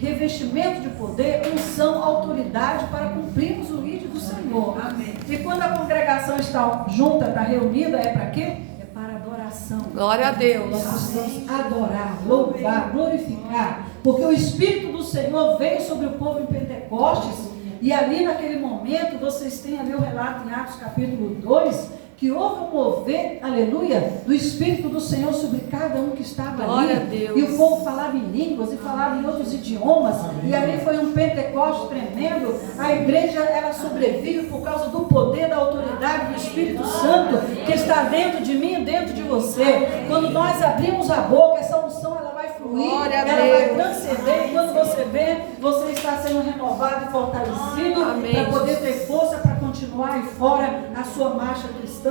revestimento de poder, unção, autoridade para cumprirmos o ID do Senhor. Amém. E quando a congregação está junta, está reunida, é para quê? É para adoração. Glória a Deus. Nós precisamos adorar, louvar, glorificar, porque o Espírito do Senhor veio sobre o povo em Pentecostes, e ali naquele momento, vocês têm ali o relato em Atos capítulo 2, que houve um mover, aleluia, do Espírito do Senhor sobre cada um que estava Glória ali. a Deus. E o povo falava em línguas e falava em outros idiomas. E ali foi um Pentecostes tremendo. A igreja, ela sobrevive por causa do poder, da autoridade do Espírito Santo que está dentro de mim e dentro de você. Quando nós abrimos a boca, essa unção, ela vai fluir, ela vai transcender. E quando você vê, você está sendo renovado e fortalecido para poder ter força para continuar aí fora a sua marcha cristã.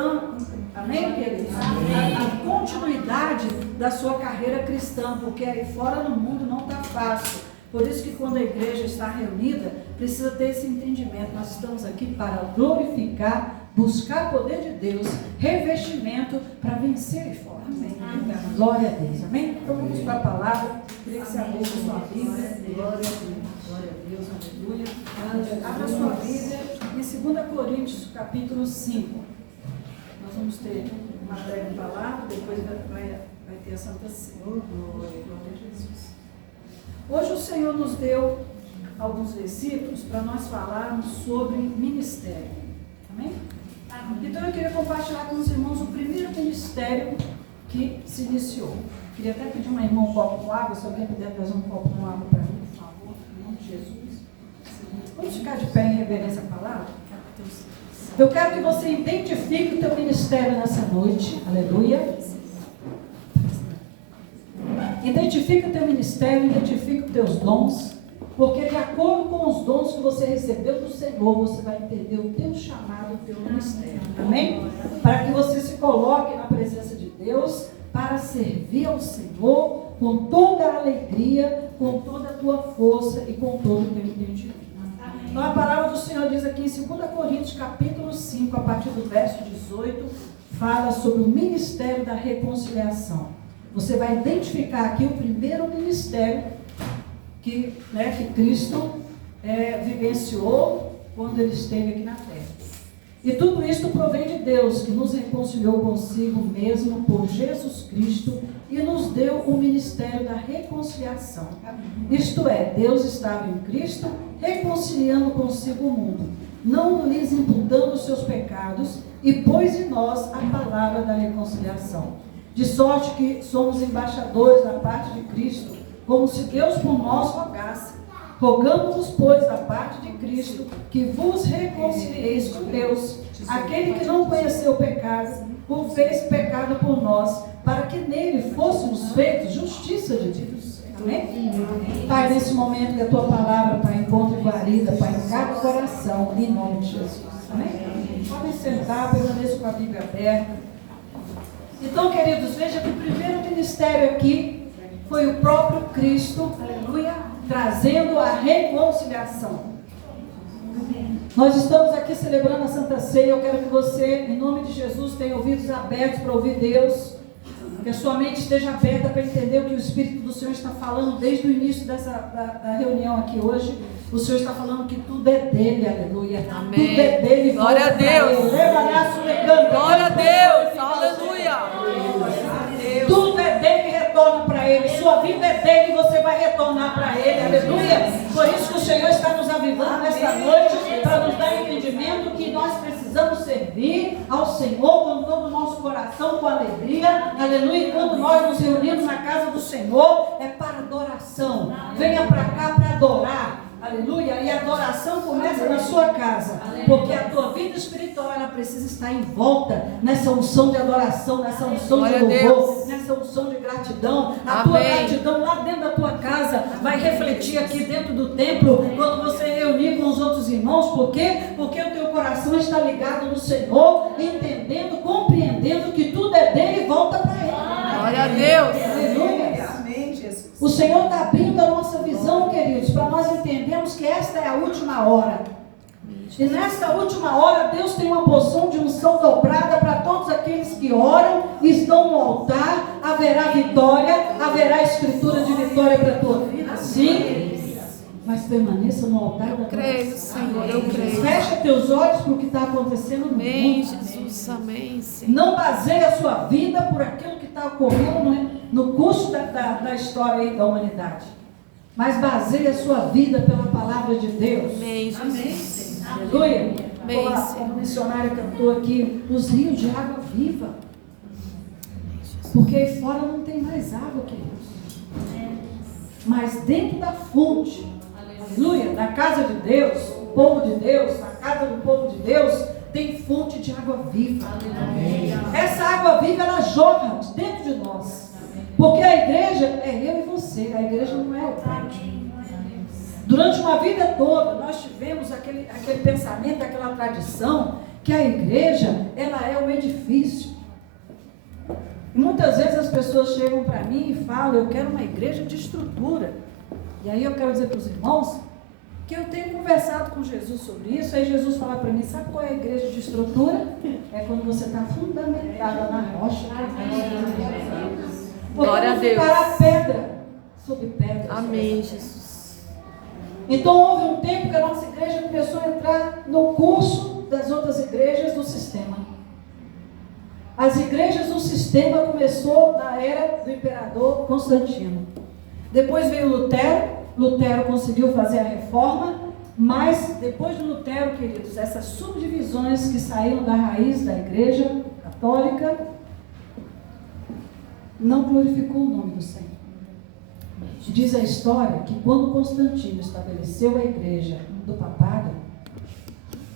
Amém, queridos? A continuidade da sua carreira cristã, porque aí fora no mundo não está fácil. Por isso que quando a igreja está reunida, precisa ter esse entendimento. Nós estamos aqui para glorificar, buscar o poder de Deus, revestimento para vencer aí fora. Amém. Glória a Deus. Amém? Então vamos para a palavra. Queria que você abrisse a sua Bíblia. Glória a Deus. Glória a Deus. Aleluia. Abra a sua Bíblia em 2 Coríntios, capítulo 5. Nós vamos ter uma breve palavra, depois vai ter a Santa Ceia. Glória a Jesus. Hoje o Senhor nos deu alguns versículos para nós falarmos sobre ministério. Amém? Então eu queria compartilhar com os irmãos o primeiro ministério que se iniciou. Queria até pedir uma irmã um copo com água, se alguém puder trazer um copo com água para mim, por favor, em nome de Jesus. Vamos ficar de pé em reverência à palavra? Eu quero que você identifique o teu ministério nessa noite. Aleluia. Identifique o teu ministério, identifique os teus dons, porque de acordo com os dons que você recebeu do Senhor, você vai entender o teu chamado, o teu ministério. Amém? Para que você se coloque na presença de Deus, para servir ao Senhor com toda a alegria, com toda a tua força e com todo o teu entendimento. Então a palavra do Senhor diz aqui em 2 Coríntios capítulo 5, a partir do verso 18, fala sobre o ministério da reconciliação. Você vai identificar aqui o primeiro ministério que Cristo vivenciou quando ele esteve aqui na terra. E tudo isto provém de Deus, que nos reconciliou consigo mesmo por Jesus Cristo e nos deu o ministério da reconciliação. Isto é, Deus estava em Cristo reconciliando consigo o mundo, não lhes imputando os seus pecados, e pôs em nós a palavra da reconciliação. De sorte que somos embaixadores da parte de Cristo, como se Deus por nós rogasse. Rogamos-vos, pois, da parte de Cristo, que vos reconcilieis com Deus. Aquele que não conheceu o pecado, o fez pecado por nós, para que nele fôssemos feitos justiça de Deus. Amém? Pai, nesse momento que a tua palavra, Pai, encontre guarida, Pai, em cada coração, em nome de Jesus. Amém? Podem sentar, permaneçam com a Bíblia aberta. Então, queridos, veja que o primeiro ministério aqui foi o próprio Cristo, aleluia, trazendo a reconciliação. Nós estamos aqui celebrando a Santa Ceia. Eu quero que você, em nome de Jesus, tenha ouvidos abertos para ouvir Deus, que a sua mente esteja aberta para entender o que o Espírito do Senhor está falando desde o início da reunião aqui hoje. O Senhor está falando que tudo é dele, aleluia. Amém. Tudo é dele. Glória a Deus. Glória a Deus. Aleluia. Tudo é dele e retorna para ele. Sua vida é dele e você vai retornar para ele, aleluia. Por isso que o Senhor está nos avivando nesta noite, para nos dar entendimento que nós precisamos servir ao Senhor com todo o nosso coração, com alegria, aleluia. E quando nós nos reunimos na casa do Senhor, é para adoração. Venha para cá para adorar. Aleluia, e a adoração começa na sua casa, porque a tua vida espiritual, ela precisa estar em volta nessa unção de adoração, nessa unção de louvor, nessa unção de gratidão. A tua gratidão lá dentro da tua casa vai refletir aqui dentro do templo, quando você reunir com os outros irmãos. Por quê? Porque o teu coração está ligado no Senhor, entendendo, compreendendo que tudo é dele e volta para ele. Glória a Deus. Aleluia. O Senhor está abrindo a nossa visão, queridos, para nós entendermos que esta é a última hora. E nesta última hora, Deus tem uma porção de unção dobrada para todos aqueles que oram, estão no altar. Haverá vitória, haverá escritura de vitória para a tua vida, sim. mas permaneça no altar da creio, Senhor, eu creio. Fecha teus olhos para o que está acontecendo no Amém, mundo. Jesus, amém, Senhor. Não baseie a sua vida por aquilo que está ocorrendo no curso da história aí da humanidade. Mas baseie a sua vida pela palavra de Deus. Amém, Jesus. Aleluia. Amém, Como missionária cantou aqui, os rios de água viva. Porque aí fora não tem mais água, queridos. Mas dentro da fonte, aleluia, na casa de Deus, o povo de Deus, na casa do povo de Deus, tem fonte de água viva. Essa água viva, ela jorra dentro de nós. Porque a igreja é eu e você, a igreja não é o prédio. Durante uma vida toda, nós tivemos aquele pensamento, aquela tradição, que a igreja, ela é um edifício. E muitas vezes as pessoas chegam para mim e falam, eu quero uma igreja de estrutura. E aí eu quero dizer para os irmãos, que eu tenho conversado com Jesus sobre isso, aí Jesus fala para mim, sabe qual é a igreja de estrutura? É quando você está fundamentada na rocha. Glória a Deus. Ficará pedra sobre pedra. Amém, Jesus. Então houve um tempo que a nossa igreja começou a entrar no curso das outras igrejas do sistema. As igrejas do sistema começou na era do imperador Constantino. Depois veio Lutero. Lutero conseguiu fazer a reforma, mas depois de Lutero, queridos, essas subdivisões que saíram da raiz da igreja católica, não glorificou o nome do Senhor. Diz a história que quando Constantino estabeleceu a igreja do papado,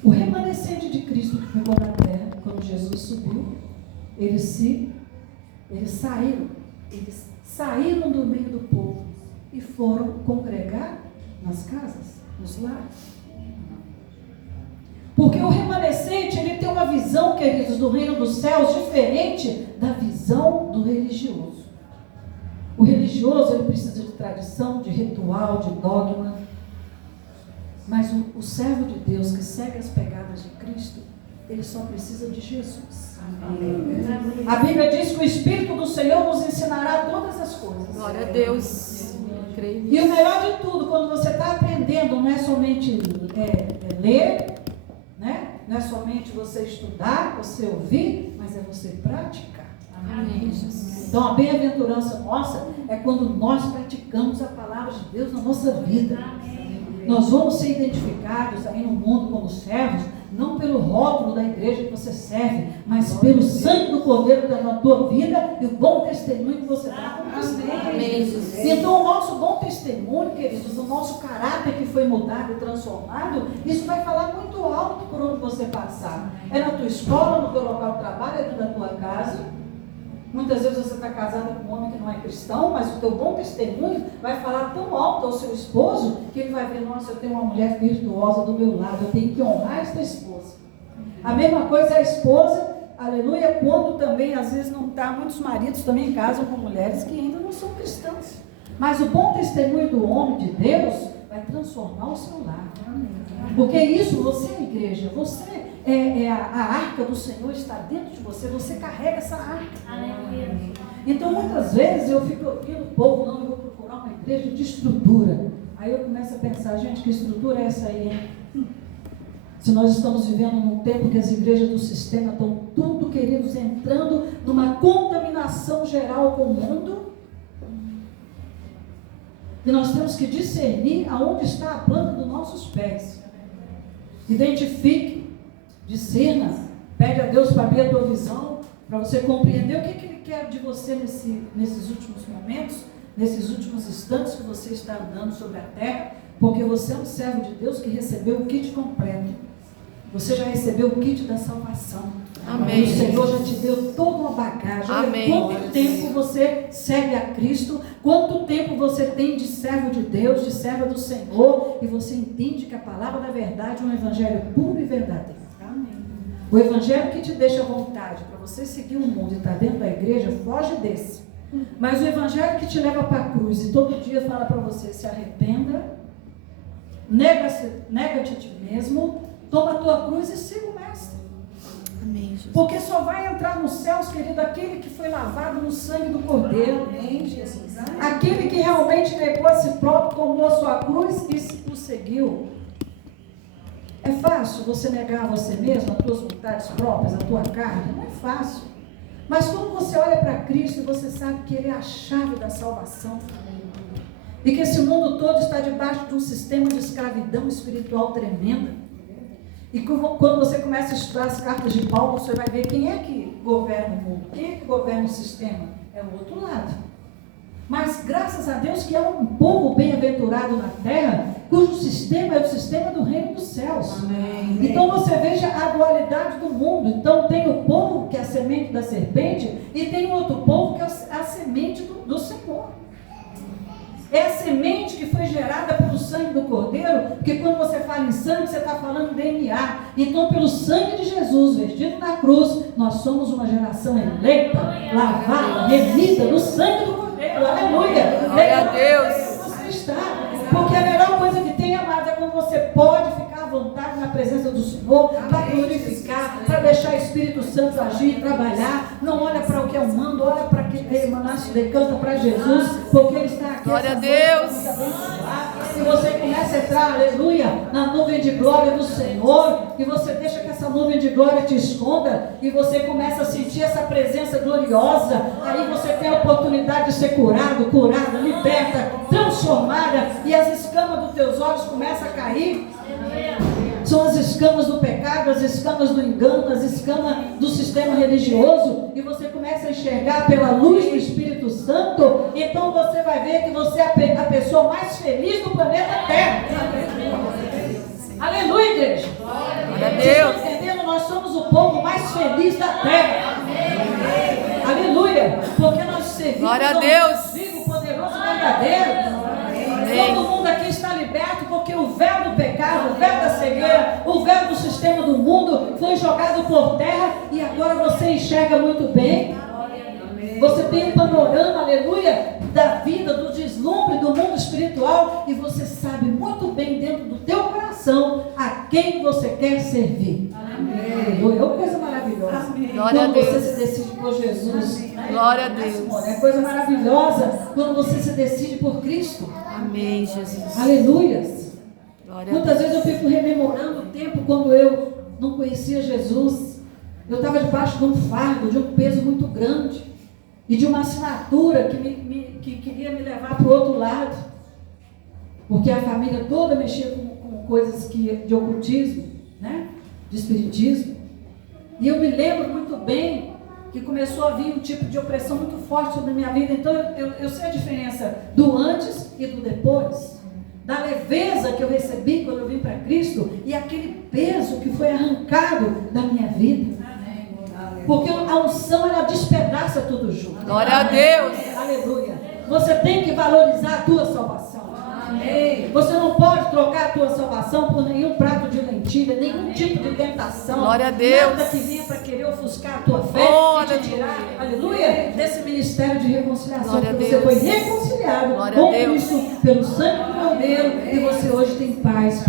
o remanescente de Cristo que ficou na terra, quando Jesus subiu, eles saíram do meio do povo e foram congregar nas casas, nos lares. Porque o remanescente, ele tem uma visão, queridos, do reino dos céus, diferente da visão do religioso. O religioso, ele precisa de tradição, de ritual, de dogma. Mas o servo de Deus, que segue as pegadas de Cristo, ele só precisa de Jesus. Amém. A Bíblia diz que o Espírito do Senhor nos ensinará todas as coisas. Glória a Deus. E o melhor de tudo, quando você está aprendendo, não é somente ler, né? Não é somente você estudar, você ouvir, mas é você praticar. Amém, Jesus. Então a bem-aventurança nossa é quando nós praticamos a palavra de Deus na nossa vida. Nós vamos ser identificados aí no mundo como servos, não pelo rótulo da igreja que você serve, mas pelo sangue do Cordeiro na tua vida e o bom testemunho que você dá como cristão. Então o nosso bom testemunho, queridos, o nosso caráter que foi mudado e transformado, isso vai falar muito alto por onde você passar. É na tua escola, no teu local de trabalho, é dentro da tua casa. Muitas vezes você está casada com um homem que não é cristão, mas o teu bom testemunho vai falar tão alto ao seu esposo, que ele vai ver, nossa, eu tenho uma mulher virtuosa do meu lado, eu tenho que honrar esta esposa. A mesma coisa é a esposa, aleluia, quando também, às vezes não está, muitos maridos também casam com mulheres que ainda não são cristãs. Mas o bom testemunho do homem de Deus vai transformar o seu lar. Porque isso, você é a igreja, você a arca do Senhor está dentro de você, você carrega essa arca. Então muitas vezes eu fico ouvindo o povo, não, eu vou procurar uma igreja de estrutura. Aí eu começo a pensar, gente, que estrutura é essa aí, hein? Se nós estamos vivendo num tempo que as igrejas do sistema estão tudo, queridos, entrando numa contaminação geral com o mundo, e nós temos que discernir aonde está a planta dos nossos pés. Identifique, discerna, pede a Deus para abrir a tua visão, para você compreender o que Ele quer de você nesses últimos momentos, nesses últimos instantes que você está andando sobre a terra, porque você é um servo de Deus que recebeu o kit completo. Você já recebeu o kit da salvação. Amém. O Senhor já te deu toda uma bagagem. Amém. Quanto tempo você segue a Cristo? Quanto tempo você tem de servo de Deus, de serva do Senhor? E você entende que a palavra da verdade é um evangelho puro e verdadeiro. Amém. O evangelho que te deixa à vontade para você seguir o mundo e estar dentro da igreja, foge desse. Mas o evangelho que te leva para a cruz e todo dia fala para você, se arrependa, nega-te a ti mesmo, toma a tua cruz e siga o mestre. Amém, Jesus. Porque só vai entrar nos céus, querido, aquele que foi lavado no sangue do Cordeiro. Amém, Jesus. Aquele que realmente negou a si próprio, tomou a sua cruz e o seguiu. É fácil você negar a você mesmo, as tuas vontades próprias, a tua carne? Não é fácil. Mas quando você olha para Cristo e você sabe que Ele é a chave da salvação, e que esse mundo todo está debaixo de um sistema de escravidão espiritual tremenda, e quando você começa a estudar as cartas de Paulo, você vai ver quem é que governa o mundo, quem é que governa o sistema, é o outro lado. Mas graças a Deus que é um povo bem-aventurado na terra, cujo sistema é o sistema do reino dos céus. Amém. Então você veja a dualidade do mundo. Então tem o povo que é a semente da serpente e tem o outro povo que é a semente do Senhor. É a semente que foi gerada pelo sangue do Cordeiro, porque quando você fala em sangue, você está falando DNA. Então, pelo sangue de Jesus, vestido na cruz, nós somos uma geração eleita, lavada, remida no sangue do Cordeiro. Aleluia! Glória a Deus. Você está. Porque a melhor coisa que tem, amado, é quando você pode ficar à vontade na presença do Senhor, para glorificar, para deixar o Espírito Santo agir, trabalhar. Não olha para o que é humano, olha para que Manasse decanta para Jesus, porque Ele está aqui. Glória a Deus. Se você começa a entrar, aleluia, na nuvem de glória do Senhor, e você deixa que essa nuvem de glória te esconda, e você começa a sentir essa presença gloriosa, aí você tem a oportunidade de ser curado, curada, liberta, transformada, e as escamas dos teus olhos começam a cair. São as escamas do pecado, as escamas do engano, as escamas do sistema religioso, e você começa a enxergar pela luz do Espírito Santo. Então você vai ver que você é a pessoa mais feliz do planeta Terra. Aleluia, igreja. Glória a Vocês Deus. estão entendendo? Nós somos o povo mais feliz da terra. Aleluia. Porque nós servimos Glória a ao Deus. vivo, poderoso e verdadeiro. Todo mundo aqui está liberto porque o véu do pecado, o véu da cegueira, o véu do sistema do mundo foi jogado por terra e agora você enxerga muito bem. Você tem um panorama, aleluia, da vida, do deslumbre do mundo espiritual e você sabe muito bem dentro do teu coração a quem você quer servir. Aleluia. É uma coisa maravilhosa. Glória a Quando Deus. você se decide por Jesus. Glória a Deus. É coisa maravilhosa quando você se decide por Cristo. Amém, Jesus. Aleluias. Glória a Muitas Deus. vezes eu fico rememorando o tempo quando eu não conhecia Jesus. Eu estava debaixo de um fardo, de um peso muito grande. E de uma assinatura que queria me levar para o outro lado. Porque a família toda mexia com coisas de ocultismo, né? De espiritismo. E eu me lembro muito bem que começou a vir um tipo de opressão muito forte sobre a minha vida. Então eu sei a diferença do antes e do depois. Da leveza que eu recebi quando eu vim para Cristo e aquele peso que foi arrancado da minha vida. Porque a unção, ela despedaça tudo junto. Glória a Deus. Aleluia. Você tem que valorizar a tua salvação. Amém. Você não pode trocar a tua salvação por nenhum prato de lentilha, nenhum tipo de tentação. Glória a Deus. Nada que venha para querer ofuscar a tua fé Oh, e te tirar, aleluia, desse ministério de reconciliação. Glória a Porque você Deus. foi reconciliado Glória a com Deus. Cristo pelo sangue do Cordeiro e você hoje tem paz.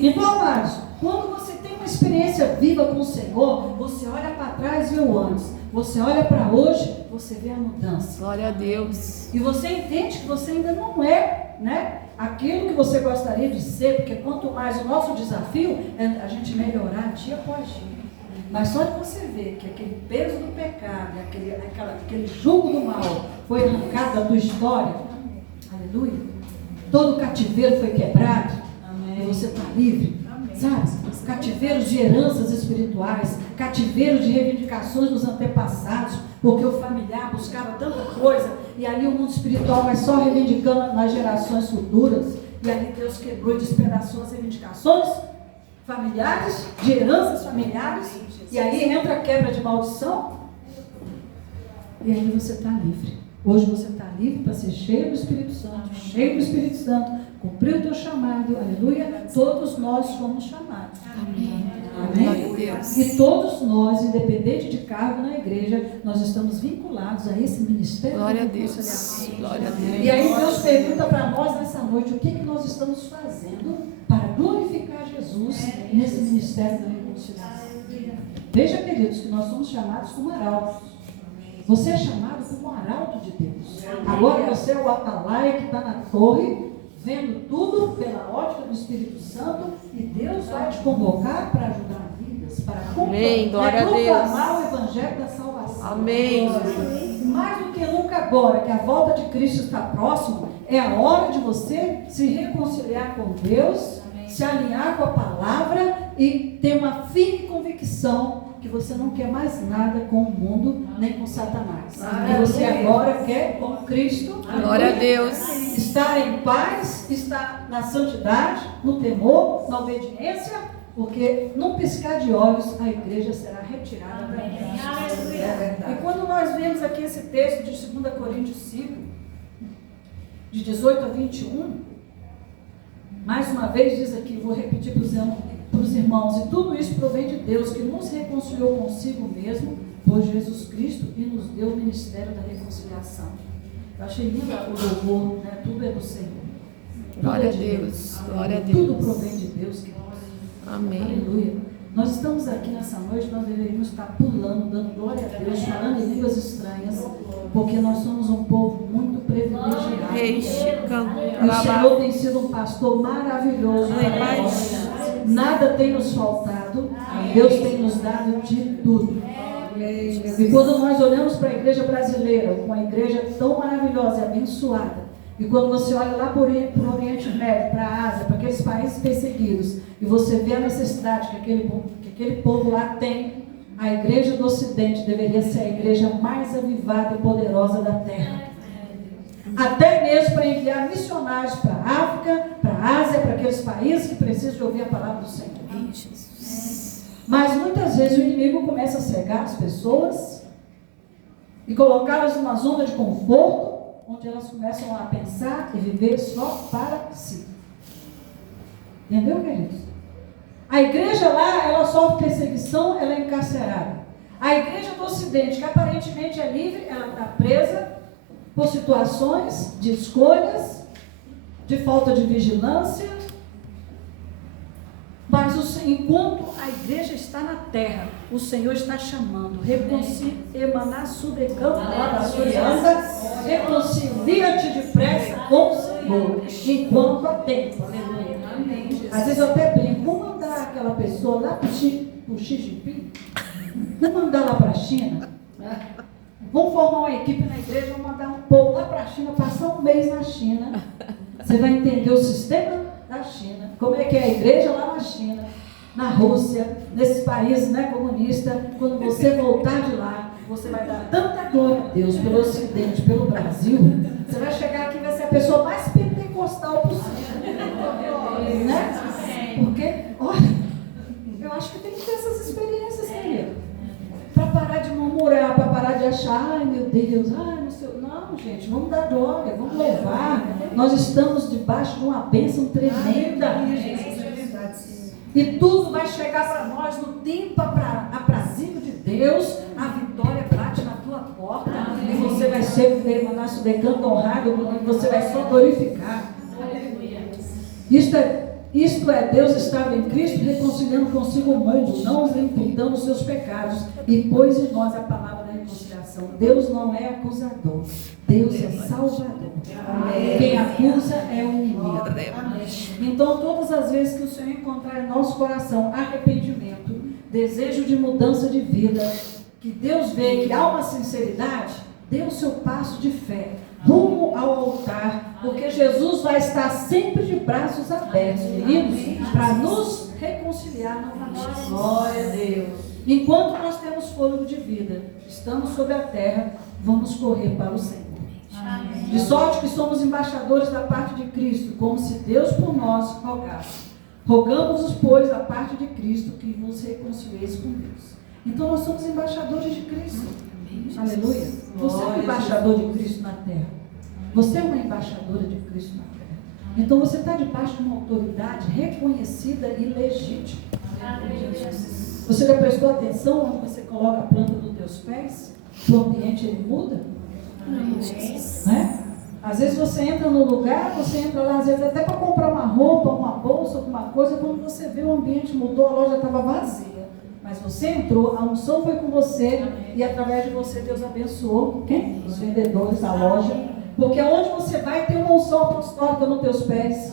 Então, amados, quando você tem uma experiência viva com o Senhor, você olha para trás e vê o antes. Você olha para hoje, você vê a mudança. Glória a Deus. E você entende que você ainda não é, né, aquilo que você gostaria de ser, porque quanto mais o nosso desafio é a gente melhorar dia após dia. Mas só de você ver que aquele peso do pecado, aquele jugo do mal foi arrancado da tua história, aleluia, todo cativeiro foi quebrado, e você está livre, sabe? Cativeiros de heranças espirituais, cativeiros de reivindicações dos antepassados, porque o familiar buscava tanta coisa, e ali o mundo espiritual vai só reivindicando nas gerações futuras, e ali Deus quebrou e despedaçou as reivindicações familiares, de heranças familiares, e aí entra a quebra de maldição, e aí você está livre. Hoje você está livre para ser cheio do Espírito Santo, cumprir o teu chamado, aleluia. Todos nós somos chamados. Amém. Amém? Glória a Deus. E todos nós, independente de cargo na igreja, nós estamos vinculados a esse ministério. Glória a da Deus. reconciliação. Glória a Deus. E aí Deus pergunta para nós nessa noite, o que nós estamos fazendo para glorificar Jesus nesse ministério da reconciliação? Veja, queridos, que nós somos chamados como arautos. Você é chamado como arauto de Deus. Agora você é o atalaia que está na torre, vendo tudo pela ótica do Espírito Santo, e Deus vai te convocar para ajudar vidas, para proclamar o Evangelho da salvação. Amém. Mais do que nunca agora, que a volta de Cristo está próxima, é a hora de você se reconciliar com Deus, se alinhar com a palavra e ter uma firme convicção que você não quer mais nada com o mundo, nem com Satanás. E você agora quer com Cristo. Glória a Deus. Estar em paz, estar na santidade, no temor, na obediência, porque num piscar de olhos a igreja será retirada da igreja. E quando nós vemos aqui esse texto de 2 Coríntios 5, de 18 a 21, mais uma vez diz aqui, vou repetir para os irmãos, e tudo isso provém de Deus, que nos reconciliou consigo mesmo, por Jesus Cristo, e nos deu o ministério da reconciliação. Eu achei lindo o louvor, né? Tudo é do Senhor. Glória a Deus. Glória a Deus. Tudo provém de Deus, queridos. Amém. Aleluia. Nós estamos aqui nessa noite, nós deveríamos estar pulando, dando glória a Deus, falando em línguas estranhas, porque nós somos um povo muito privilegiado. O Senhor tem sido um pastor maravilhoso para nós. Nada tem nos faltado, Deus tem nos dado de tudo. E quando nós olhamos para a igreja brasileira, uma igreja tão maravilhosa e abençoada, e quando você olha lá para o Oriente Médio, para a Ásia, para aqueles países perseguidos, e você vê a necessidade que aquele povo lá tem, a igreja do Ocidente deveria ser a igreja mais avivada e poderosa da terra. Até mesmo para enviar missionários para a África, para a Ásia, para aqueles países que precisam de ouvir a palavra do Senhor. Mas muitas vezes o inimigo começa a cegar as pessoas e colocá-las numa zona de conforto, onde elas começam a pensar e viver só para si. Entendeu, queridos? A igreja lá, ela sofre perseguição, ela é encarcerada. A igreja do Ocidente, que aparentemente é livre, ela está presa por situações de escolhas, de falta de vigilância. Mas enquanto a igreja está na terra, o Senhor está chamando, reconcilia-te depressa com o Senhor, enquanto há tempo. Aleluia. Às vezes eu até brinco, vamos mandar aquela pessoa lá para o Xi Jinping? Vamos mandar lá para a China? Vamos formar uma equipe na igreja, vamos mandar um povo lá para a China, passar um mês na China. Você vai entender o sistema da China, como é que é a igreja lá na China, na Rússia, nesses países, né, comunistas. Quando você voltar de lá, você vai dar tanta glória a Deus pelo Ocidente, pelo Brasil. Você vai chegar aqui e vai ser a pessoa mais pentecostal possível, né? Porque, olha, eu acho que tem que ter essas experiências, querido, para parar de murmurar, para parar de achar, ai meu Deus, ai não sei. Não, gente, vamos dar glória, vamos louvar. Nós estamos debaixo de uma bênção tremenda. E tudo vai chegar para nós no tempo aprazível de Deus. A vitória bate na tua porta. E você vai ser o decanto honrado, e você vai só glorificar. Isto é, Deus estava em Cristo reconciliando consigo o mundo, não os imputando os seus pecados, e pôs em nós a palavra da reconciliação. Deus não é acusador, Deus é salvador. Amém. Quem acusa é o inimigo. Então, todas as vezes que o Senhor encontrar em nosso coração arrependimento, desejo de mudança de vida, que Deus vê que há uma sinceridade, dê o seu passo de fé rumo ao altar, porque Jesus vai estar sempre de braços abertos, meninos, para nos reconciliar novamente. Glória a Deus. Enquanto nós temos fôlego de vida, estamos sobre a terra, vamos correr para o Senhor. Amém. De sorte que somos embaixadores da parte de Cristo, como se Deus por nós rogasse. Rogamos-os, pois, da parte de Cristo, que nos reconcilieis com Deus. Então nós somos embaixadores de Cristo. Aleluia. Você é um embaixador de Cristo na terra. Você é uma embaixadora de Cristo na terra. Então você está debaixo de uma autoridade reconhecida e legítima. Você já prestou atenção onde você coloca a planta dos teus pés? O ambiente ele muda? Né? Às vezes você entra no lugar, você entra lá, às vezes até para comprar uma roupa, uma bolsa, alguma coisa, quando você vê o ambiente mudou, a loja estava vazia. Mas você entrou, a unção foi com você e através de você Deus abençoou quem? Os vendedores, a loja. Porque aonde você vai tem uma unção apostólica nos teus pés.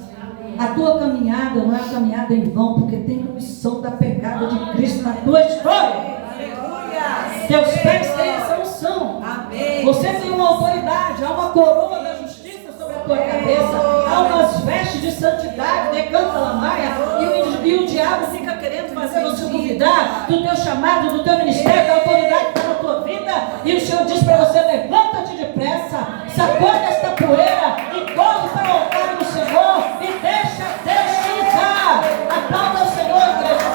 A tua caminhada não é uma caminhada em vão, porque tem uma unção da pegada de Cristo na tua história. Teus pés têm essa unção. Você tem uma autoridade, há uma coroa da justiça sobre a tua cabeça, há umas vestes de santidade, decanta lamaia, e o diabo fica querendo fazer você duvidar do teu chamado, do teu ministério, da autoridade que está na tua vida, e o Senhor diz para você: levanta-te depressa, sacode esta poeira e corre para o altar do Senhor e deixa Deus te usar. Aplauda o Senhor, igreja.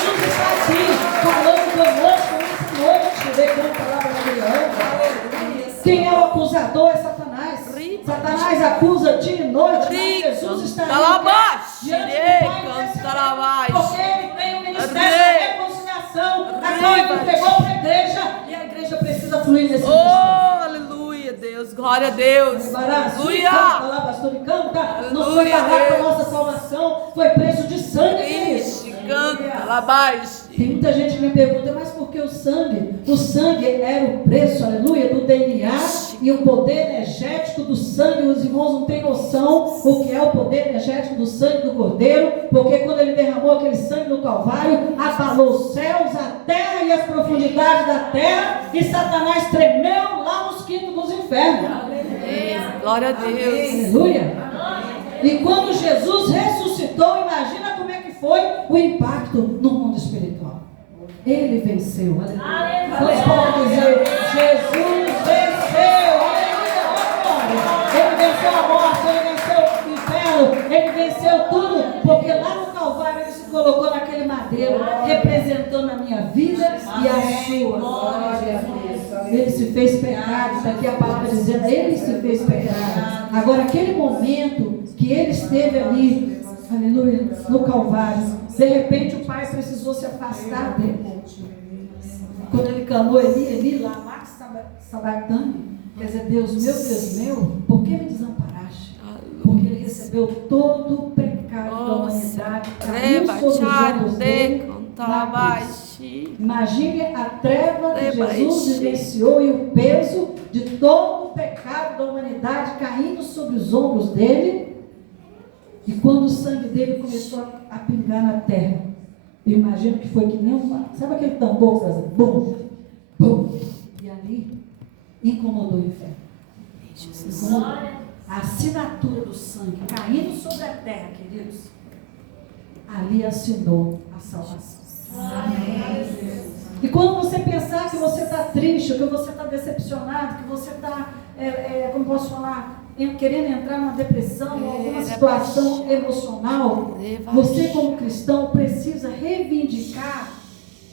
Jesus está aqui falando conosco nessa noite, decanta a palavra da Quem é o acusador é Satanás. Satanás acusa dia e noite, mas Jesus está aqui diante do Pai nessa, porque ele tem o ministério da reconciliação, a qual ele entregou para a igreja, e a igreja precisa fluir nesse ministério. Aleluia, Deus, glória a Deus. Aleluia. Pastor, canta. Não foi barato a nossa salvação, foi preço de sangue. Canta, labás. Tem muita gente que me pergunta: mas por que o sangue? O sangue era o preço, aleluia, do DNA e o poder energético do sangue. Os irmãos não têm noção o que é o poder energético do sangue do Cordeiro, porque quando ele derramou aquele sangue no Calvário, abalou os céus, a terra e as profundidades da terra, e Satanás tremeu lá nos quintos dos infernos. Glória a Deus. Aleluia. E quando Jesus ressuscitou, imagina como é que foi o impacto no mundo espiritual. Ele venceu. Aleluia. Nós podemos dizer: Jesus venceu. Aleluia. Ele venceu a morte, ele venceu o inferno, ele venceu tudo, porque lá no Calvário ele se colocou naquele madeiro, representando a minha vida e a sua. Glória a Deus. Ele se fez pecado, está aqui a palavra dizendo: ele se fez pecado. Agora, aquele momento que ele esteve ali, aleluia, no Calvário, de repente o pai precisou se afastar dele. Quando ele clamou: Eli, Eli, lama sabachthani, quer dizer, Deus meu, por que me desamparaste? Porque ele recebeu todo o pecado da humanidade, caiu sobre os ombros dele. Imagine a treva que Jesus vivenciou e o peso de todo o pecado da humanidade caindo sobre os ombros dele. E quando o sangue dele começou a pingar na terra, eu imagino que foi que nem uma... Sabe aquele tambor que faz bum, bum? E ali incomodou o inferno. A assinatura do sangue caindo sobre a terra, queridos, ali assinou a salvação. Amém. E quando você pensar que você está triste, que você está decepcionado, que você está, como posso falar, querendo entrar numa depressão, ou alguma situação emocional, você como cristão precisa reivindicar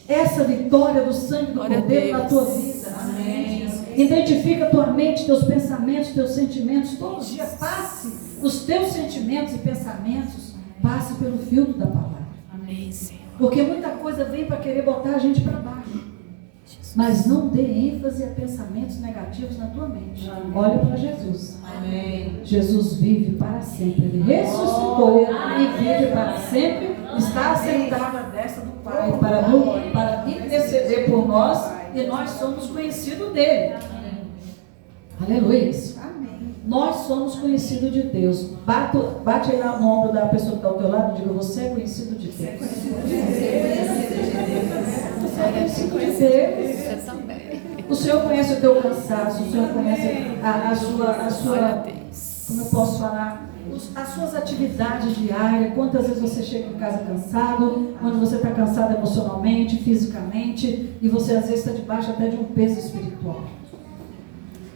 essa vitória do sangue do Cordeiro na tua vida. Amém. Identifica a tua mente, teus pensamentos, teus sentimentos, todos os dias passe os teus sentimentos e pensamentos, passe pelo filtro da palavra. Amém, Senhor. Porque muita coisa vem para querer botar a gente para baixo. Mas não dê ênfase a pensamentos negativos na tua mente. Amém. Olha para Jesus. Amém. Jesus vive para sempre. Ele ressuscitou e vive para sempre. Está sentado à destra do Pai para interceder por nós. E nós somos conhecidos dele. Aleluia. Nós somos conhecidos de Deus. Bate aí no ombro da pessoa que está ao teu lado e diga: você é conhecido de Deus. Você é conhecido de Deus. Você também. O Senhor conhece o teu cansaço, o Senhor conhece a sua, como eu posso falar, as suas atividades diárias. Quantas vezes você chega em casa cansado, quando você está cansado emocionalmente, fisicamente, e você às vezes está debaixo até de um peso espiritual.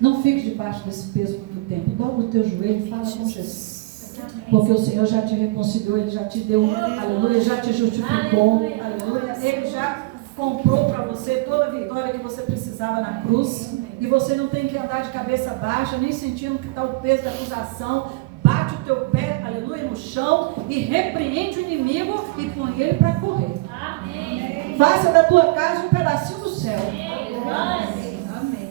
Não fique debaixo desse peso muito tempo. Dobra o teu joelho e fala com Jesus. Porque o Senhor já te reconciliou, Ele já te deu, aleluia, já te justificou, aleluia. Ele já comprou para você toda a vitória que você precisava na cruz. E você não tem que andar de cabeça baixa, nem sentindo que está o peso da acusação. Bate o teu pé, aleluia, no chão e repreende o inimigo e põe ele para correr. Amém. Faça da tua casa um pedacinho do céu. Amém.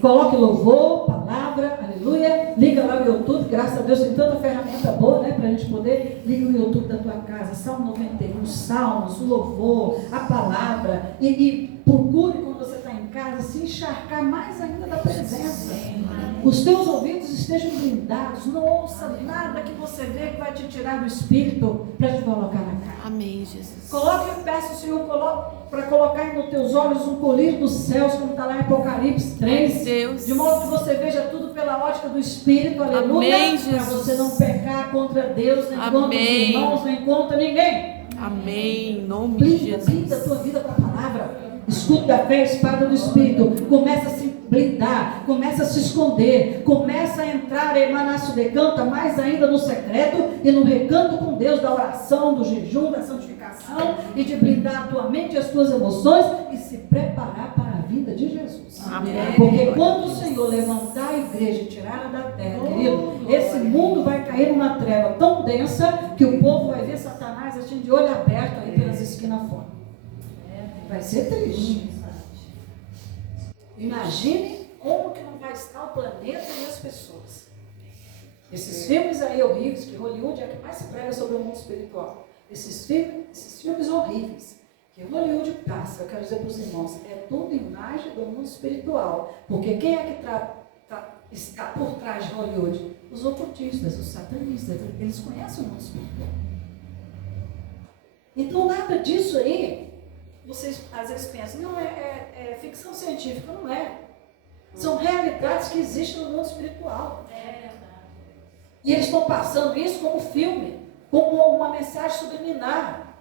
Coloque louvor, palavra, aleluia. Liga lá no YouTube, graças a Deus tem tanta ferramenta boa, né, para gente poder, liga o YouTube da tua casa, Salmo 91, Salmos, o louvor, a palavra, e procure quando você está em casa, se encharcar mais ainda da presença. Os teus ouvidos estejam blindados, não ouça nada que você vê que vai te tirar do espírito para te colocar na cara. Amém, Jesus. Coloque, peça ao Senhor para colocar nos teus olhos um colírio dos céus, como está lá em Apocalipse 3. Deus. De modo que você veja tudo pela ótica do Espírito, aleluia. Amém, Para Jesus. você não pecar contra Deus, nem contra os irmãos, nem contra ninguém. Amém. Em nome de Jesus. Blinda a tua vida com a palavra. Escudo da fé, espada do Espírito. Começa a se blindar, começa a se esconder, começa a entrar em Manasso de Canta, mais ainda no secreto e no recanto com Deus, da oração, do jejum, da santificação, e de blindar a tua mente e as tuas emoções e se preparar para a vida de Jesus. Amém. Porque quando o Senhor levantar a igreja e tirá-la da terra, querido, esse mundo vai cair numa treva tão densa que o povo vai ver Satanás assim de olho aberto aí pelas esquinas fora. Vai ser triste. Imagine como que não vai estar o planeta e as pessoas. Esses filmes aí horríveis, que Hollywood é que mais se prega sobre o mundo espiritual. Esses filmes horríveis que Hollywood passa, eu quero dizer para os irmãos, é tudo imagem do mundo espiritual. Porque quem é que está por trás de Hollywood? Os ocultistas, os satanistas, eles conhecem o mundo espiritual. Então nada disso aí, vocês às vezes pensam, não, é ficção científica, não é. São realidades que existem no mundo espiritual. E eles estão passando isso como filme, como uma mensagem subliminar.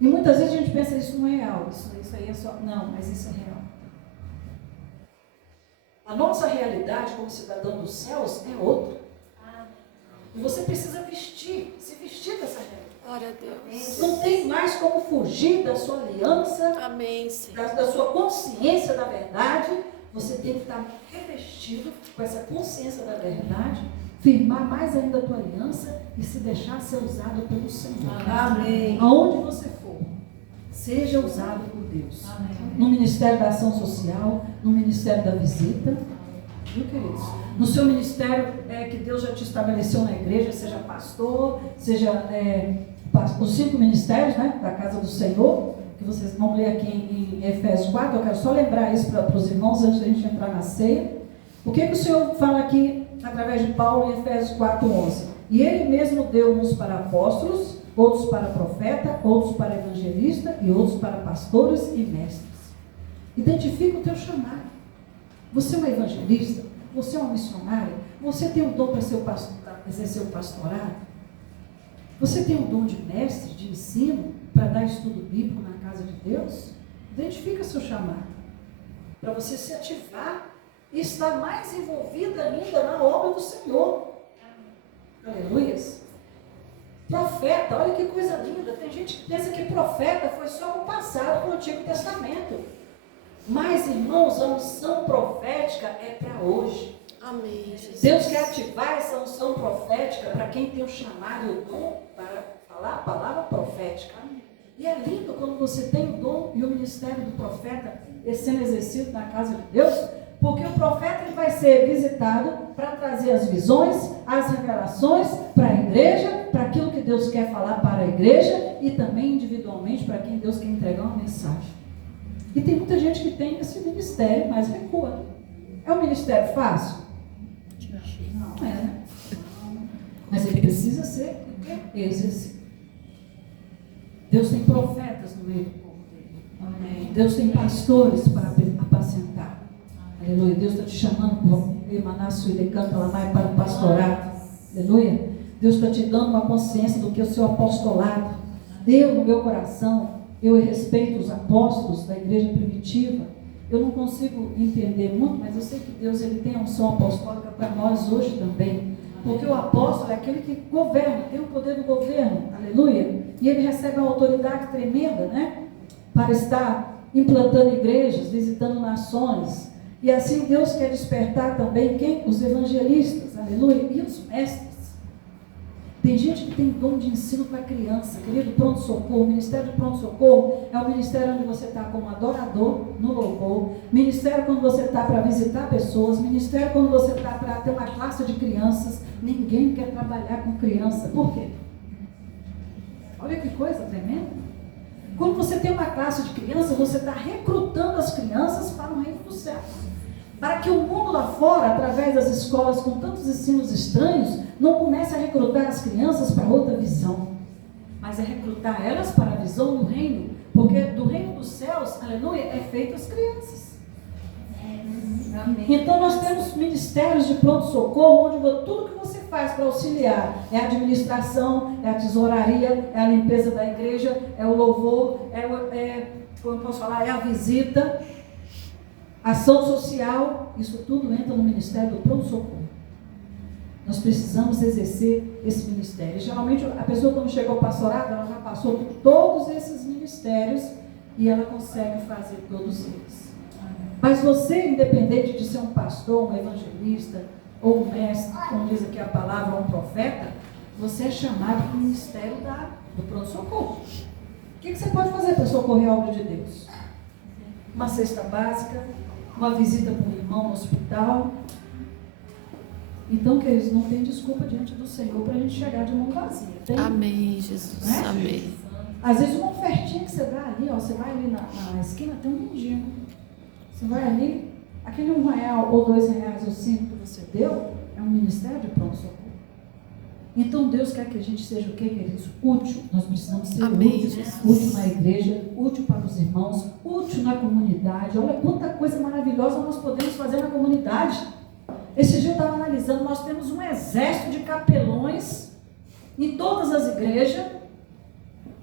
E muitas vezes a gente pensa, isso não é real, isso aí é só... Não, mas isso é real. A nossa realidade como cidadão dos céus é outra. E você precisa se vestir dessa realidade. Glória a Deus. Não tem mais como fugir da sua aliança, Amém, Senhor. da sua consciência da verdade. Você tem que estar revestido com essa consciência da verdade, firmar mais ainda a tua aliança e se deixar ser usado pelo Senhor. Amém. Aonde você for, seja usado por Deus. Amém. No Ministério da Ação Social, no Ministério da Visita, viu, queridos? No seu ministério que Deus já te estabeleceu na igreja, seja pastor, seja os 5 ministérios, né, da casa do Senhor, que vocês vão ler aqui em Efésios 4, eu quero só lembrar isso para os irmãos antes da gente entrar na ceia. O que o Senhor fala aqui através de Paulo em Efésios 4:11? E ele mesmo deu uns para apóstolos, outros para profeta, outros para evangelista e outros para pastores e mestres. Identifica o teu chamado. Você é um evangelista? Você é uma missionária? Você tem um dom para exercer o pastorado? Você tem um dom de mestre, de ensino, para dar estudo bíblico na casa de Deus? Identifica seu chamado, para você se ativar e estar mais envolvida ainda na obra do Senhor. Aleluias. Profeta, olha que coisa linda. Tem gente que pensa que profeta foi só no passado, no Antigo Testamento. Mas, irmãos, a unção profética é para hoje. Amém, Jesus. Deus quer ativar essa unção profética para quem tem o chamado e o dom para falar a palavra profética. E é lindo quando você tem o dom e o ministério do profeta sendo exercido na casa de Deus, porque o profeta ele vai ser visitado para trazer as visões, as revelações para a igreja, para aquilo que Deus quer falar para a igreja e também individualmente para quem Deus quer entregar uma mensagem. E tem muita gente que tem esse ministério, mas recua. É um ministério fácil? Não é, né? Mas ele precisa ser exercido. Deus tem profetas no meio do povo dele. Amém. Deus tem pastores para apacentar. Aleluia. Deus está te chamando para Manasso e canta lá mais para o pastorado. Aleluia. Deus está te dando uma consciência do que é o seu apostolado. Eu, no meu coração, eu respeito os apóstolos da igreja primitiva. Eu não consigo entender muito, mas eu sei que Deus ele tem a unção apostólica para nós hoje também. Porque o apóstolo é aquele que governa, tem o poder do governo, aleluia. E ele recebe uma autoridade tremenda, né? Para estar implantando igrejas, visitando nações. E assim Deus quer despertar também quem? Os evangelistas, aleluia. E os mestres. Tem gente que tem dom de ensino para criança, querido. Pronto-socorro, ministério de pronto-socorro é o ministério onde você está como adorador no louvor, ministério quando você está para visitar pessoas, ministério quando você está para ter uma classe de crianças. Ninguém quer trabalhar com criança. Por quê? Olha que coisa tremenda. Quando você tem uma classe de crianças, você está recrutando as crianças para o reino dos céus. Para que o mundo lá fora, através das escolas com tantos ensinos estranhos, não comece a recrutar as crianças para outra visão, mas é recrutar elas para a visão do reino, porque do reino dos céus, aleluia, é feito as crianças. Então nós temos ministérios de pronto-socorro, onde tudo que você faz para auxiliar é a administração, é a tesouraria, é a limpeza da igreja, é o louvor, como eu posso falar, é a visita, ação social. Isso tudo entra no ministério do pronto-socorro. Nós precisamos exercer esse ministério. Geralmente a pessoa, quando chega ao pastorado, ela já passou por todos esses ministérios e ela consegue fazer todos eles. Mas você, independente de ser um pastor, um evangelista, ou um mestre, como diz aqui a palavra, um profeta, você é chamado para o ministério do pronto-socorro. O que você pode fazer para socorrer a obra de Deus? Uma cesta básica, uma visita para um irmão no hospital. Então, queridos, não tem desculpa diante do Senhor para a gente chegar de mão vazia. Tem? Amém, Jesus. Né? Amém. Às vezes uma ofertinha que você dá ali, ó, você vai ali na esquina, tem um mendigo. Você vai ali, aquele R$1 ou R$2 ou 5 que você deu, é um ministério de pronto-socorro. Então Deus quer que a gente seja o quê, queridos? Útil. Nós precisamos ser úteis. Útil na igreja, útil para os irmãos, útil na comunidade. Olha quanta coisa maravilhosa nós podemos fazer na comunidade. Esse dia eu estava analisando, nós temos um exército de capelões em todas as igrejas,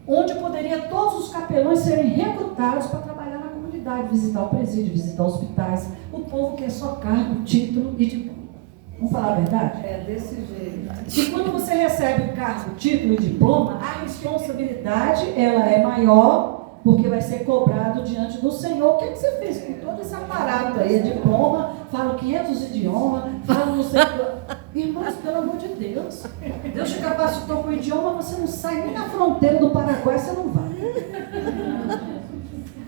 onde poderia todos os capelões serem recrutados para trabalhar na comunidade, visitar o presídio, visitar hospitais. O povo quer só cargo, título e diploma. Vamos falar a verdade? É desse jeito. E quando você recebe o cargo, título e diploma, a responsabilidade ela é maior, porque vai ser cobrado diante do Senhor. O que você fez com todo esse aparato aí? Diploma, fala 500 idiomas, fala não sei o que. Irmãos, pelo amor de Deus. Deus te capacitou com o idioma, você não sai nem na fronteira do Paraguai, você não vai.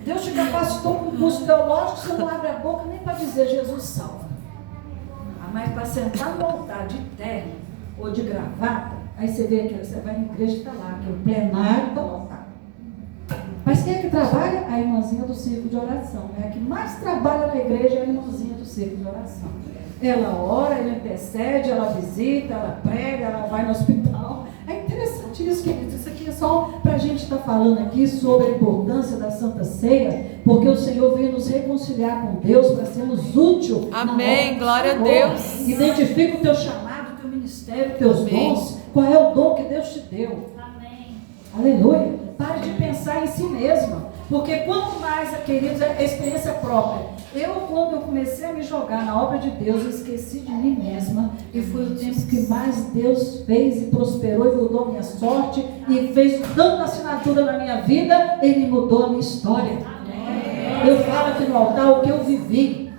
Deus te capacitou com o curso teológico, você não abre a boca nem para dizer Jesus salva. Mas para sentar no altar de terno ou de gravata, aí você vê que você vai na igreja e está lá, que é o plenário está lotado. Mas quem é que trabalha? A irmãzinha do círculo de oração. A que mais trabalha na igreja é a irmãzinha do círculo de oração. Ela ora, ela intercede, ela visita, ela prega, ela vai no hospital. É interessante isso, queridos. Isso aqui é só para a gente estar falando aqui sobre a importância da Santa Ceia, porque o Senhor veio nos reconciliar com Deus para sermos úteis. Amém, glória a Deus. Identifica o teu chamado, o teu ministério, os teus dons. Qual é o dom que Deus te deu? Amém. Aleluia. Pare de pensar em si mesma. Porque quanto mais, queridos, é experiência própria. Quando eu comecei a me jogar na obra de Deus, eu esqueci de mim mesma. E foi o tempo que mais Deus fez e prosperou e mudou a minha sorte. E fez tanta assinatura na minha vida, Ele mudou a minha história. Eu falo aqui no altar o que eu vivi.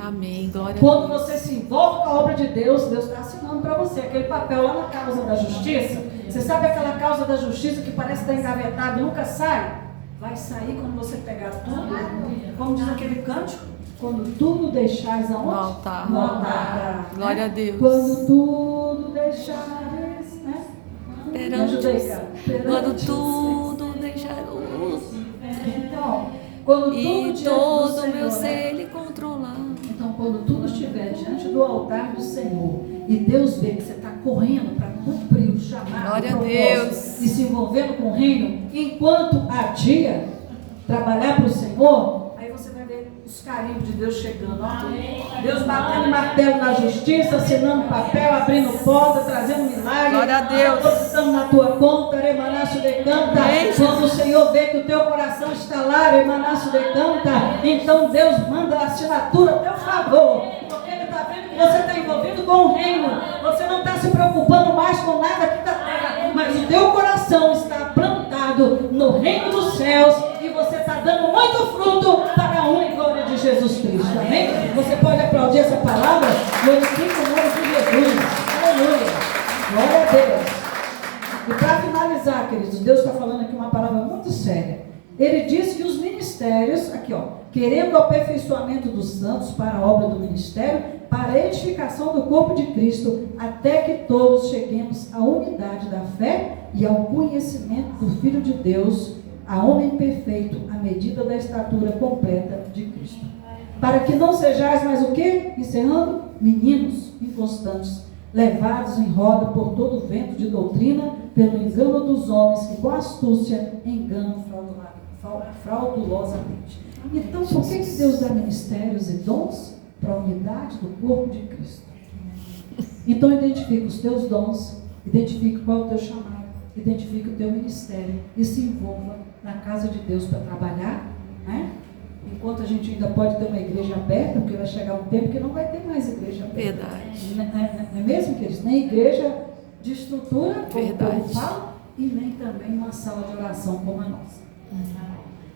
Amém, glória a Deus. Quando você se envolve com a obra de Deus, Deus está assinando para você. Aquele papel lá na causa da justiça. Você sabe aquela causa da justiça que parece estar engavetada e nunca sai? Vai sair quando você pegar tudo. Como diz aquele cântico, quando tudo deixares aonde? No altar. No altar. Glória a Deus. Quando tudo deixares, né? Me ajuda aí, cara. Quando tudo deixar Então, quando tudo e diante todo do Senhor, meu né? ser Ele controlar. Então, quando tudo estiver diante do altar do Senhor e Deus vê que você está correndo para cumprir o chamado, Glória a o Deus. propósito e se envolvendo com o reino, enquanto adia trabalhar para o Senhor, aí você vai ver os carimbos de Deus chegando. Ó. Deus batendo martelo na justiça, assinando papel, abrindo porta, trazendo milagre. Glória a Deus. Depositando na tua conta, Remanaço decanta. Quando o Senhor vê que o teu coração está lá, Remanaço decanta, então Deus manda a assinatura a teu favor. Porque Ele está vendo que você está envolvido com o reino. Você não está se preocupando mais com nada aqui da terra, mas o teu coração está plantado no reino dos céus e você está dando muito fruto para a honra e glória de Jesus Cristo. Amém? Você pode aplaudir essa palavra? Glorifique o nome de Jesus. Aleluia. Glória a Deus. lá, queridos, Deus está falando aqui uma palavra muito séria. Ele diz que os ministérios, aqui ó, querendo o aperfeiçoamento dos santos para a obra do ministério, para a edificação do corpo de Cristo, até que todos cheguemos à unidade da fé e ao conhecimento do Filho de Deus, a homem perfeito, à medida da estatura completa de Cristo. Para que não sejais mais o quê? Encerrando, meninos inconstantes, levados em roda por todo o vento de doutrina, pelo engano dos homens que com astúcia enganam fraudulosamente. Então, por que Deus dá ministérios e dons? Para a unidade do corpo de Cristo. Então, identifica os teus dons, identifica qual é o teu chamado, identifica o teu ministério e se envolva na casa de Deus para trabalhar, né? Enquanto a gente ainda pode ter uma igreja aberta, porque vai chegar um tempo que não vai ter mais igreja aberta. Verdade. Não é mesmo, queridos? Nem igreja de estrutura, como o povo fala, e nem também uma sala de oração como a nossa.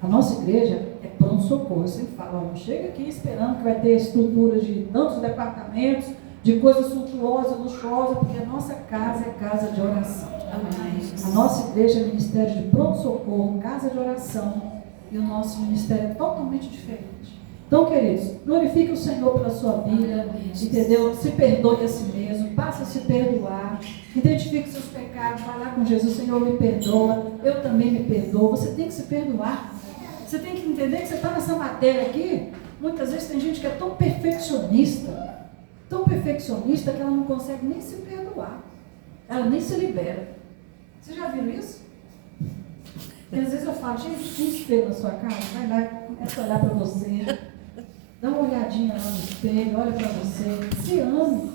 A nossa igreja é pronto-socorro. Eu sempre falo, não chega aqui esperando que vai ter estruturas de tantos departamentos, de coisas suntuosas, luxuosas, porque a nossa casa é casa de oração. Amém. A nossa igreja é ministério de pronto-socorro, casa de oração, e o nosso ministério é totalmente diferente. Então, queridos, glorifique o Senhor pela sua vida, entendeu? Se perdoe a si mesmo, passe a se perdoar, identifique seus pecados, vai lá com Jesus, Senhor, me perdoa, eu também me perdoo. Você tem que se perdoar. Você tem que entender que você está nessa matéria aqui. Muitas vezes tem gente que é tão perfeccionista que ela não consegue nem se perdoar. Ela nem se libera. Vocês já viram isso? E às vezes eu falo, gente, tem espelho na sua casa? Vai lá, começa a olhar para você. Dá uma olhadinha lá no espelho, olha para você. Se ame.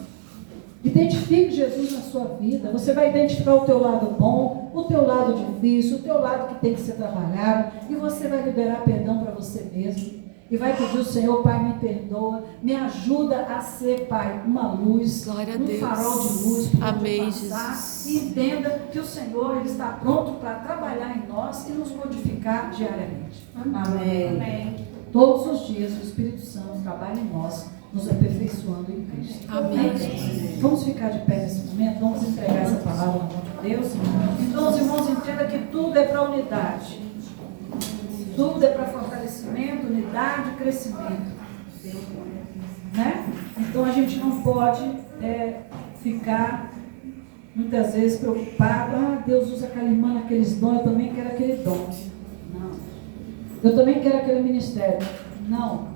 Identifique Jesus na sua vida. Você vai identificar o teu lado bom, o teu lado difícil, o teu lado que tem que ser trabalhado, e você vai liberar perdão para você mesmo. E vai pedir ao Senhor, Pai, me perdoa, me ajuda a ser, Pai, uma luz, um farol de luz para passar. E entenda que o Senhor, Ele está pronto para trabalhar em nós e nos modificar diariamente. Amém. Amém. Todos os dias o Espírito Santo trabalha em nós, nos aperfeiçoando em Cristo. Amém. Vamos ficar de pé nesse momento, vamos entregar essa palavra na mão de Deus. Então, os irmãos, entendam que tudo é para unidade. Tudo é para fortalecimento, unidade e crescimento. Né? Então a gente não pode ficar muitas vezes preocupado. Deus usa aquela irmã naqueles dons, eu também quero aquele dom. Não. Eu também quero aquele ministério. Não.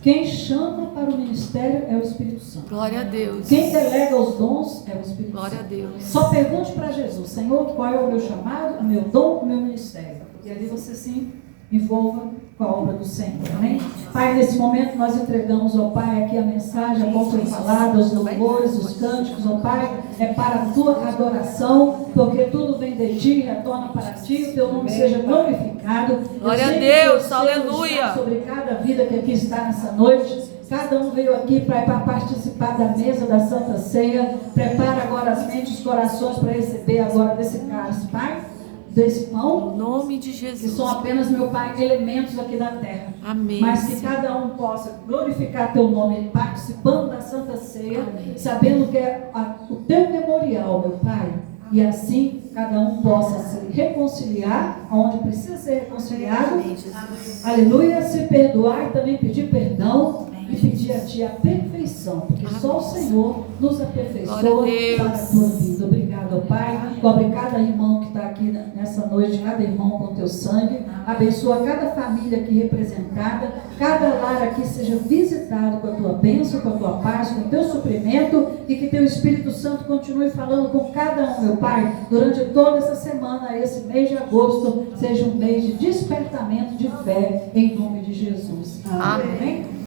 Quem chama para o ministério é o Espírito Santo. Glória a Deus. Quem delega os dons é o Espírito Glória Santo. Glória a Deus. Só pergunte para Jesus, Senhor, qual é o meu chamado, o meu dom, o meu ministério. E ali você sim envolva com a obra do Senhor, amém? Pai, nesse momento nós entregamos, ó Pai, aqui a mensagem, a qual foi falada, os louvores, os cânticos, ó Pai, é para a tua adoração, porque tudo vem de ti, retorna para ti, o teu nome seja glorificado. Glória a Deus, aleluia. Sobre cada vida que aqui está nessa noite. Cada um veio aqui para participar da mesa da Santa Ceia. Prepara agora as mentes e os corações para receber agora desse cálice, Pai, desse pão, em nome de Jesus, que são apenas, meu Pai, elementos aqui da terra. Amém. Mas que cada um possa glorificar teu nome, participando da Santa Ceia, amém, sabendo que é o teu memorial, meu Pai. E assim cada um possa se reconciliar onde precisa ser reconciliado. Amém, aleluia, se perdoar e também pedir perdão. E pedir a Ti a perfeição, porque só o Senhor nos aperfeiçoa para a Tua vida. Obrigado, Pai. Cobre cada irmão que está aqui nessa noite, cada irmão com o Teu sangue. Abençoa cada família aqui representada, cada lar aqui seja visitado com a Tua bênção, com a Tua paz, com o Teu suprimento, e que Teu Espírito Santo continue falando com cada um, meu Pai, durante toda essa semana, esse mês de agosto, seja um mês de despertamento de fé, em nome de Jesus. Amém.